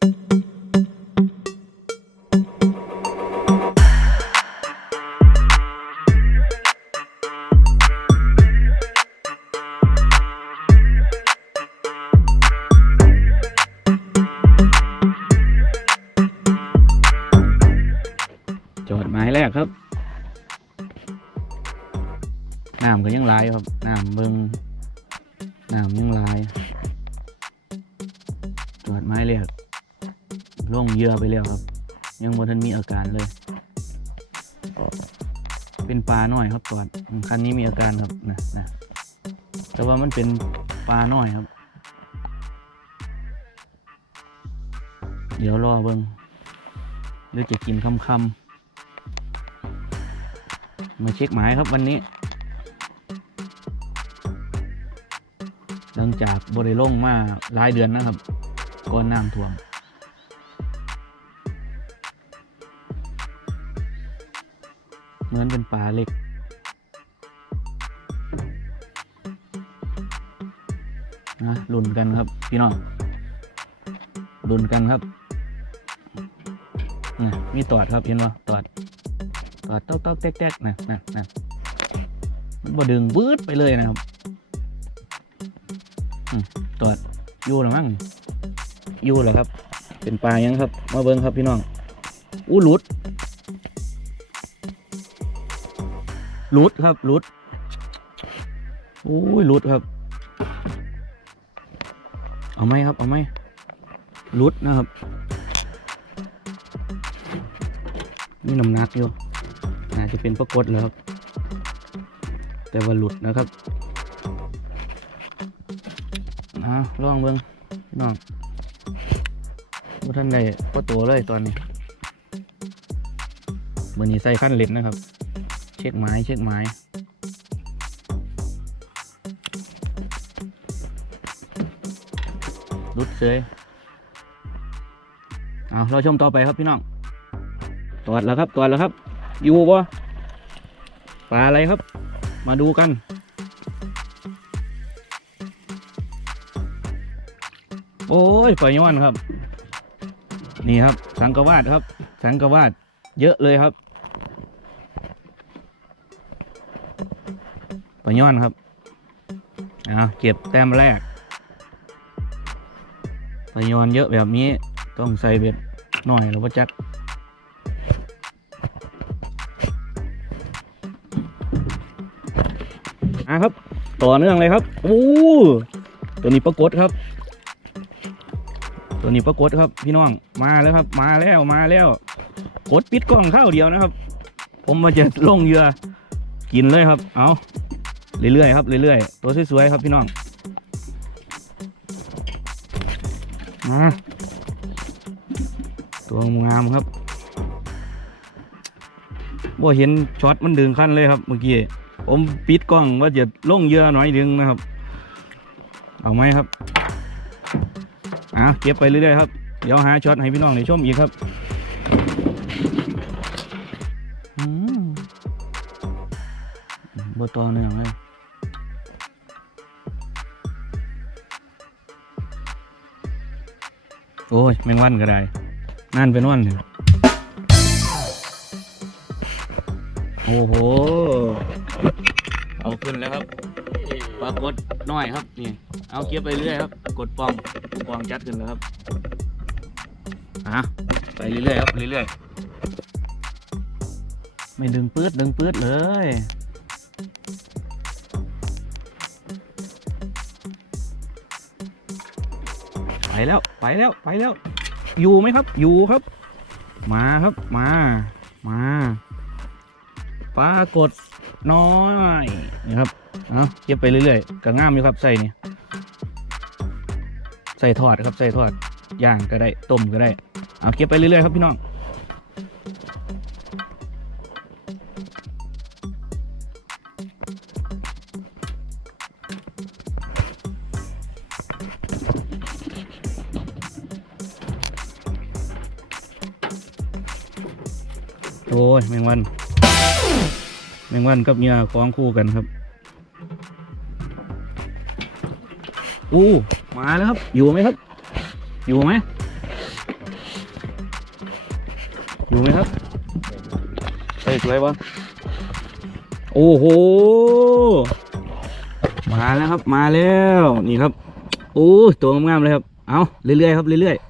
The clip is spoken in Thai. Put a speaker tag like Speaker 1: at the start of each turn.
Speaker 1: จอดหมายแรกครับ น้ำก็ยังลายครับ น้ำเบิงน้ำยังลาย จอดไม้แรก ลงเหยื่อไปแล้วครับ ยังบ่ทันมีอาการเลย เป็นปลาหน้อยครับก่อนคันนี้มีอาการครับนะนะแต่ว่ามันเป็นปลาหน้อยครับ เดี๋ยวรอเบิงหรือจะกินค่ำมาเช็คหมายครับวันนี้ หลังจากบริลงมาหลายเดือนนะครับ ก่อนน้ำท่วม เหมือนเป็นปลาเล็ก นะลุ่นกันครับ พี่น้องลุ่นกันครับนะมีตอดครับเห็นป่ตอดตอดตอกตอกแตกแตกนะนะนะมันบ่ดึงวืดไปเลยนะครับตอดอยู่หรือมั้งอยู่เหรอครับ เป็นปลายังครับ มาเบิ้งครับพี่น้องอู้หลุด หลุดครับหลุดอู้ยหลุดครับ เอาไหมครับ เอาไหมหลุดนะครับนี่น้ำหนักอยู่น่าจะเป็นปรากฏแล้วครับ แต่ว่าหลุดนะครับอ่าลองเบิ้งน้องว่าท่านใดก็ตัวเลยตอนนี้มือนี้ใส่ขั้นเล็ดนะครับ เช็คไม้เช็คไม้หลุดเสยเอาเราชมต่อไปครับพี่น้องตรวจแล้วครับตรวจแล้วครับ อยู่ปะปลาอะไรครับ มาดูกัน โอ้ยปล่อยย้อนครับ นี่ครับ สังกวาดครับ สังกวาดเยอะเลยครับ ย้อนครับเอาเก็บแต้มแรกปล่อยย้อนเยอะแบบนี้ต้องใส่เบ็ดหน่อยหรือว่าจักอะครับ ต่อเนื่องเลยครับโอ้ตัวนี้ปรากฏครับ ตัวนี้ปรากฏครับ พี่น้องมาแล้วครับ มาแล้วมาแล้วกดปิดกล้องข้าวเดียวนะครับ ผมมาจะลงเหยื่อกินเลยครับ เอา เรื่อยๆครับเรื่อยๆตัวสวยๆครับพี่น้องมาตัวงามครับว่าเห็นช็อตมันดึงขั้นเลยครับเมื่อกี้ผมปิดกล้องว่าจะลงเยอะหน่อยนึงนะครับ เอาไหมครับอะเก็บไปเรื่อยๆครับเดี๋ยวหาช็อตให้พี่น้องได้ชมอีกครับอืมบต่อเนื่องเลย โอ้ย แมงวันก็ได้นั่นเป็นวันเลยโอ้โห เอาขึ้นแล้วครับ ปรากฏน้อยครับ นี่ เอาเก็บไปเรื่อยครับ กดปองปองจัดขึ้นแล้วครับอะไปเรื่อยๆครับ เรื่อยๆ ไม่ดึงปื๊ดดึงปื๊ดเลย แล้วไปแล้วไปแล้ว อยู่ไหมครับ อยู่ครับ มาครับมา มาปรากฏน้อยนะครับเอาเก็บไปเรื่อยๆกระง่ามอยู่ครับใส่นี่ใส่ทอดครับใส่ทอดย่างก็ได้ต้มก็ได้เอาเก็บไปเรื่อยๆครับพี่น้อง โอ้ยแมงวัน แมงวันกับเหยื่อคล้องคู่กันครับ อู้มาแล้วครับ อยู่ไหมครับ อยู่ไหมอยู่ไหมครับเฮ้ยสวยวะโอ้โห มาแล้วครับ มาแล้ว นี่ครับ โอ้ตัวงามๆเลยครับ เอาเรื่อยๆครับ เรื่อยๆ